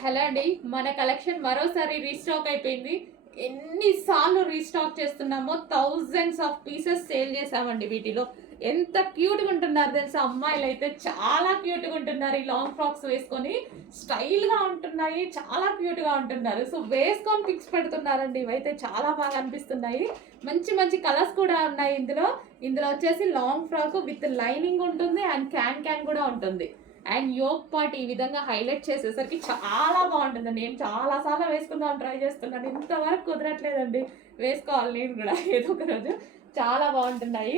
Hello అండి. మన collection మరోసారి రీస్టాక్ అయిపోయింది. ఎన్నిసార్లు రీస్టాక్ చేస్తున్నామో థౌజండ్స్ ఆఫ్ పీసెస్ సేల్ చేసామండి వీటిలో. ఎంత క్యూట్‌గా ఉంటున్నారు తెలుసా! అమ్మాయిలైతే చాలా క్యూట్‌గా ఉంటున్నారు. ఈ లాంగ్ ఫ్రాక్స్ వేసుకొని స్టైల్‌గా ఉంటున్నాయి. చాలా క్యూట్‌గా ఉంటున్నారు. సో, వేసుకొని పిక్స్ పెడుతున్నారండి. ఇవైతే చాలా బాగా అనిపిస్తున్నాయి. మంచి మంచి కలర్స్ కూడా ఉన్నాయి ఇందులో. ఇందులో వచ్చేసి లాంగ్ ఫ్రాక్ విత్ లైనింగ్ ఉంటుంది అండ్ క్యాన్ క్యాన్ కూడా ఉంటుంది. అండ్ యోక్ పార్ట్ ఈ విధంగా హైలైట్ చేసేసరికి చాలా బాగుంటుంది. నేను చాలా సార్లు వేసుకుందామని ట్రై చేస్తున్నాను. ఇంతవరకు కుదరట్లేదండి. వేసుకోవాలి నేను కూడా ఏదో ఒక రోజు. చాలా బాగుంటున్నాయి.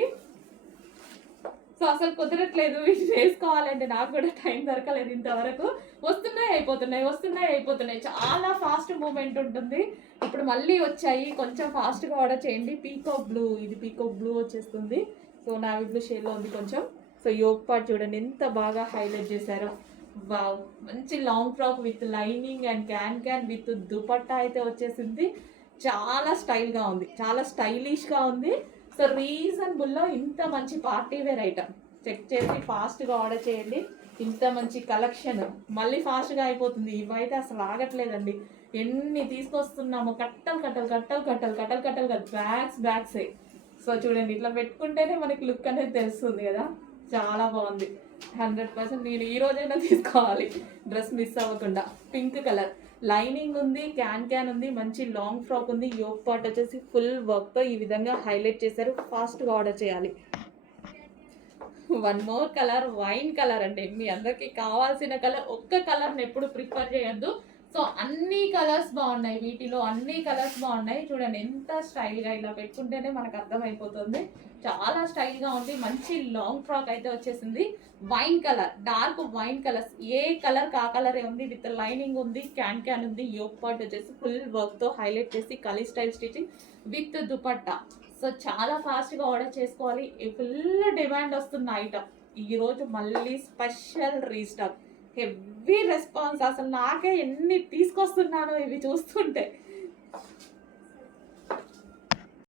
సో అసలు కుదరట్లేదు వీటిని వేసుకోవాలంటే. నాకు కూడా టైం దొరకలేదు ఇంతవరకు. వస్తున్నాయి. చాలా ఫాస్ట్ మూమెంట్ ఉంటుంది. ఇప్పుడు మళ్ళీ వచ్చాయి. కొంచెం ఫాస్ట్గా ఆర్డర్ చేయండి. పీకాక్ బ్లూ, ఇది పీకాక్ బ్లూ వచ్చేస్తుంది. సో నావీ బ్లూ షేడ్లో ఉంది కొంచెం. సో యోగ్ పార్ట్ చూడండి ఎంత బాగా హైలైట్ చేశారో. వావ్! మంచి long frock with lining and can can with dupatta అయితే వచ్చేసింది. చాలా స్టైల్‌గా ఉంది. చాలా స్టైలిష్‌గా ఉంది. సో రీజనబుల్‌లో ఇంత మంచి పార్టీ వేర్ ఐటమ్. చెక్ చేసి ఫాస్ట్‌గా ఆర్డర్ చేయండి. ఇంత మంచి కలెక్షన్ మళ్ళీ ఫాస్ట్‌గా అయిపోతుంది. ఇవైతే అసలు ఆగట్లేదండి. ఎన్ని తీసుకొస్తున్నామో కట్టలు బ్యాగ్సే. సో చూడండి ఇట్లా పెట్టుకుంటేనే మనకి లుక్ అనేది తెలుస్తుంది కదా! చాలా బాగుంది. 100% నేను ఈ రోజైనా తీసుకోవాలి డ్రెస్ మిస్ అవ్వకుండా. పింక్ కలర్ లైనింగ్ ఉంది, క్యాన్ క్యాన్ ఉంది, మంచి లాంగ్ ఫ్రాక్ ఉంది. యోక్ పార్ట్ వచ్చేసి ఫుల్ వర్క్తో ఈ విధంగా హైలైట్ చేశారు. ఫాస్ట్గా ఆర్డర్ చేయాలి. One more colour wine colour అండి. మీ అందరికి కావాల్సిన కలర్. ఒక్క కలర్ని ఎప్పుడు ప్రిఫర్ చేయొద్దు. సో అన్ని కలర్స్ బాగున్నాయి వీటిలో. అన్ని కలర్స్ బాగున్నాయి. చూడండి ఎంత స్టైల్గా ఇలా పెట్టుకుంటేనే మనకు అర్థమైపోతుంది. చాలా స్టైల్గా ఉంది. మంచి లాంగ్ ఫ్రాక్ అయితే వచ్చేసింది. Wine colour, dark wine colours. ఏ కలర్ కా కలరే ఉంది. విత్ లైనింగ్ ఉంది, క్యాన్ క్యాన్ ఉంది. యోక్ పార్ట్ వచ్చేసి ఫుల్ వర్క్తో హైలైట్ చేసి కలీ style stitching with dupatta. So చాలా ఫాస్ట్గా ఆర్డర్ చేసుకోవాలి. ఫుల్ డిమాండ్ వస్తున్న ఐటమ్. ఈరోజు మళ్ళీ స్పెషల్ రీస్టాక్. Heavy response. అసలు నాకే ఎన్ని తీసుకొస్తున్నానో ఇవి చూస్తుంటే.